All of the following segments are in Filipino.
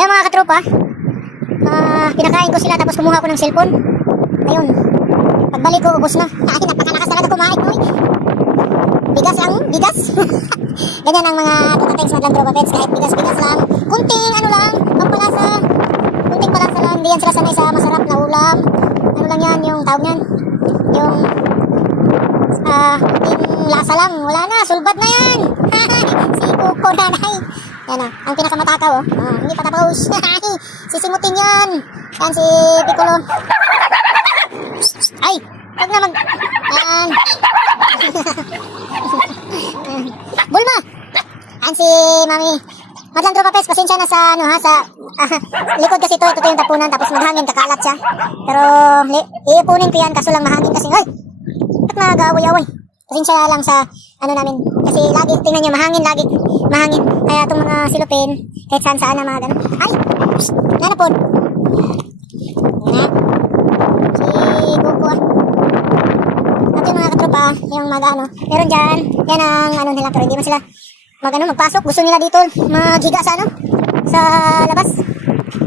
Ayun mga katropa, pinakain ko sila tapos kumuha ko ng cellphone. Ayun, pagbalik ko ubos na. Ay, napakalakas talaga kumain ko. Bigas lang, bigas. Ganyan ang mga tutatings madlang tropa pets. Kahit bigas-bigas lang, kunting ano lang, pampalasa. Kunting palasa lang, hindi yan sila sanay sa masarap na ulam. Ano lang yan, yung tawag yan, yung kunting lasa lang. Wala na, sulbad na yan. Si Kuko nanay. Yan ang pinakamatakaw oh. Hindi pa tapos. Sisimutin yan. Yan si Piccolo. Ay, wag na mag... Yan. Bulma. Yan si Mami. Madlang tropa pets, pasensya na sa ano ha, sa likod kasi ito yung tapunan tapos maghangin kakalat siya. Pero iipunin ko yan kaso lang mahangin kasi. Ay! Ba't nag-away-away? Pasensya lang sa ano namin. Kasi lagi, tingnan nyo, mahangin lagi. Mahangin. Kaya itong mga silupin, kahit saan na mga ganun. Ay! Nanapod. Na. Si Kuko ah. At yung mga katropa, yung mag-ano. Meron dyan, yan ang ano nila, pero hindi man sila magpasok. Gusto nila dito maghiga sa ano, sa labas.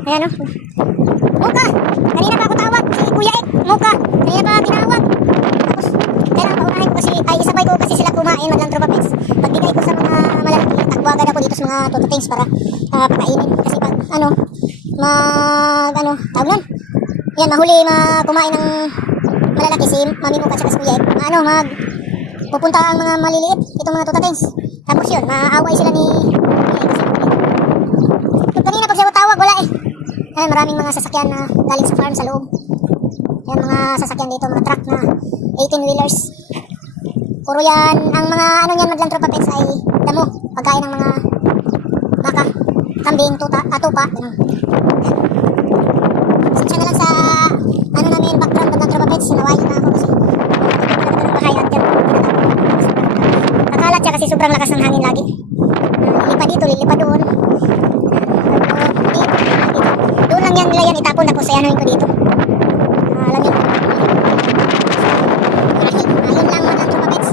Ayan o. Muka! Kanina pa ako tawag, si Kuya Ek. Muka! Kanina pa tinawag. Tapos, kaya lang paunahin ko kasi, ay isabay ko kasi sila kumain, madlang tropa pets. Pagbigay ko sa mga malalaki, takbo agad ako dito sa mga tututings para pakainin. Kasi pag ano, tawag nun. Yan, mahuli kumain ng malalaki si Mami Muka at si Kuya Ek. Pupunta ang mga maliliit, itong mga tutatings. Tapos yun, maaway sila ni kanina pag siya tawag, wala eh. Ayan, maraming mga sasakyan na galing sa farm sa loob. Yan, mga sasakyan dito, mga truck na 18-wheelers. Puro yan, ang mga ano yan, madlang tropa pets ay damo. Pagkain ng mga baka, kambing, tupa. Yan. Pasensya na lang sa ano namin, background madlang tropa pets. Sinawayan na ako kasi bakayat yan. Nakalat siya kasi sobrang lakas ng hangin lagi. Lilipad dito, lilipad doon. Doon lang yan nila yan itapon tapos ayanuhin ko dito. Alam yun. Ayun lang mga tropa pets.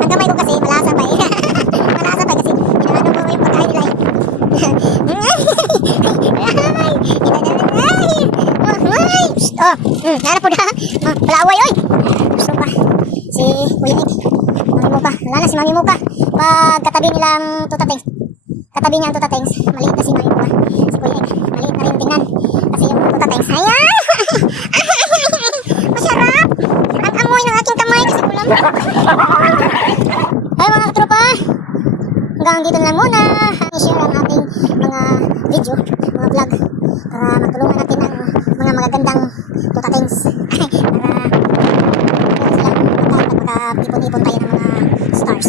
Ang kamay ko kasi malasa pa eh. Malasa pa kasi inaano ko yung pagkain nila eh. Nana po na. Palaway oy. Gusto pa. Si Kuya Ek. Mami Muka. Wala na si Mami Muka. Pag katabi nilang tutatings. Katabi niya ang tutatings. Maliit na si Mami Muka. Si Kuya Ek. Maliit na rin tingnan. Kasi yung tutatings. Ayan! Masarap! Ang amoy ng aking kamay kasi kulam. Ay mga katropa. Hanggang dito na lang muna. I-share ang ating mga video, mga vlog. Para matulungan natin ang mga magagandang tutatings. Para makapipon-ipon tayo ng mga stars.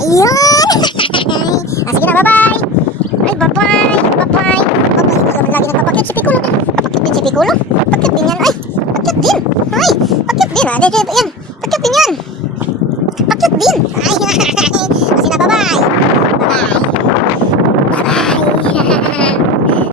Ayun! Sige na, bye-bye! Ay, bye-bye! Bye-bye! Bye-bye! Ito naman lagi nagpapakit si Piccolo. Pakit din si Piccolo. Pakit din yan. Ay! Pakit din! Ay! Pakit din! Yan!